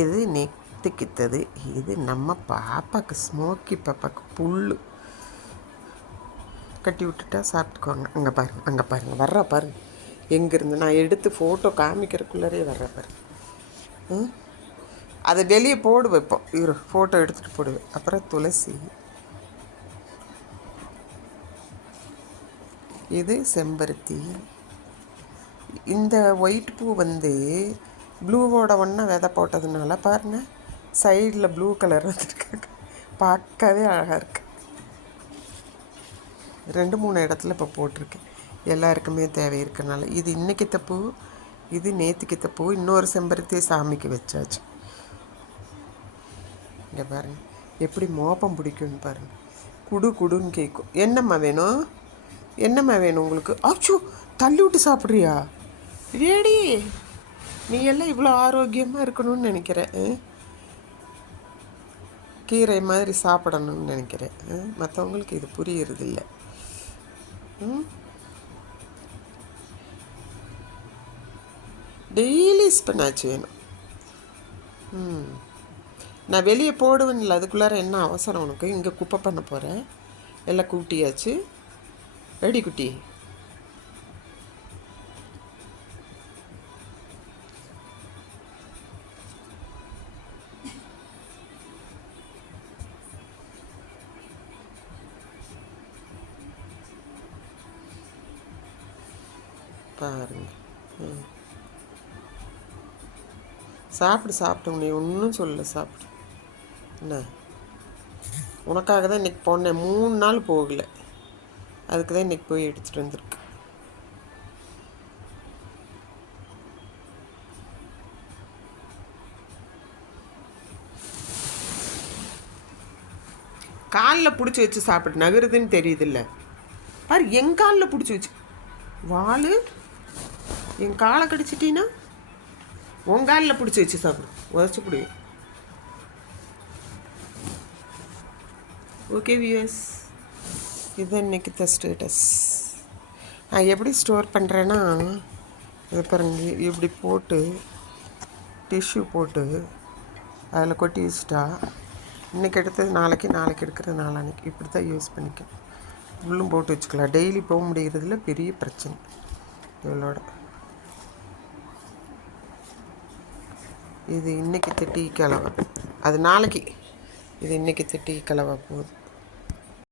இது நெத்திக்கித்தது. இது நம்ம பாப்பாவுக்கு ஸ்மோக்கி பாப்பாவுக்கு புல் கட்டி விட்டுட்டா சாப்பிட்டுக்குவாங்க. அங்கே பாருங்கள், அங்கே பாருங்கள், வர்றா பாருங்கள். எங்கேருந்து நான் எடுத்து ஃபோட்டோ காமிக்கிறக்குள்ளரே வர்றா பாருங்க. அதை வெளியே போடு வைப்போம். இரு ஃபோட்டோ எடுத்துகிட்டு போடுவேன். அப்புறம் துளசி, இது செம்பருத்தி. இந்த ஒயிட் பூ ப்ளூவோட ஒன்றா விதை போட்டதுனால பாருங்கள், சைடில் ப்ளூ கலர் வந்துருக்காங்க. பார்க்கவே அழகாக இருக்குது. 2-3 இடத்துல இப்போ போட்டிருக்கேன், எல்லாருக்குமே தேவை இருக்கனால. இது இன்றைக்கித்த பூ, இது நேற்றுக்கித்த பூ. இன்னொரு செம்பருத்தியை சாமிக்கு வச்சாச்சு. இங்கே பாருங்கள் எப்படி மோப்பம் பிடிக்கும்னு பாருங்கள். குடுன்னு கேட்கும். என்னம்மா வேணும், என்னம்மா வேணும் உங்களுக்கு? ஆச்சு, தள்ளி விட்டு சாப்பிட்றியா? ரேடி, நீ எல்லாம் இவ்வளோ ஆரோக்கியமாக இருக்கணும்னு நினைக்கிறேன். கீரை மாதிரி சாப்பிடணும்னு நினைக்கிறேன். மற்றவங்களுக்கு இது புரியறதில்ல. டெய்லி ஸ்பினாச் வேணும். நான் வெளியே போடுவேன்ல, அதுக்குள்ளார என்ன அவசரம் உனக்கு? இங்கே குப்பை பண்ண போகிறேன். எல்லாம் கூட்டியாச்சு. ரெடி குட்டி. பாருங்க, சாப்பிட்டு உன்னை ஒன்றும் சொல்ல, சாப்பிடு. என்ன, உனக்காக தான் இன்றைக்கி போனேன். 3 நாள் போகலை, அதுக்கு தான் இன்றைக்கி போய் எடுத்துகிட்டு வந்திருக்கு. காலில் பிடிச்சி வச்சு சாப்பிடு, நகருதுன்னு தெரியுதில்ல பாரு. என் காலில் பிடிச்சி வச்சு வாள், என் காலை கடிச்சிட்டின்னா உன் காலில் பிடிச்சி வச்சு சாப்பிடு, உதச்சி பிடி. ஓகே வியூஸ், இது இன்றைக்கி ஸ்டேட்டஸ். நான் எப்படி ஸ்டோர் பண்ணுறேன்னா, இது பாருங்க, இப்படி போட்டு டிஷ்யூ போட்டு அதில் கொட்டி வச்சுட்டா, இன்றைக்கி எடுத்தது நாளைக்கு, நாளைக்கு எடுக்கிறது நாளான்னைக்கு, இப்படி தான் யூஸ் பண்ணிக்க. உள்ளும் போட்டு வச்சுக்கலாம். டெய்லி போக முடிகிறதுல பெரிய பிரச்சனை இவளோட. இது இன்றைக்கி திட்டி கிளவா, அது நாளைக்கு. இது இன்றைக்கி திட்டி கிளவா போகுது.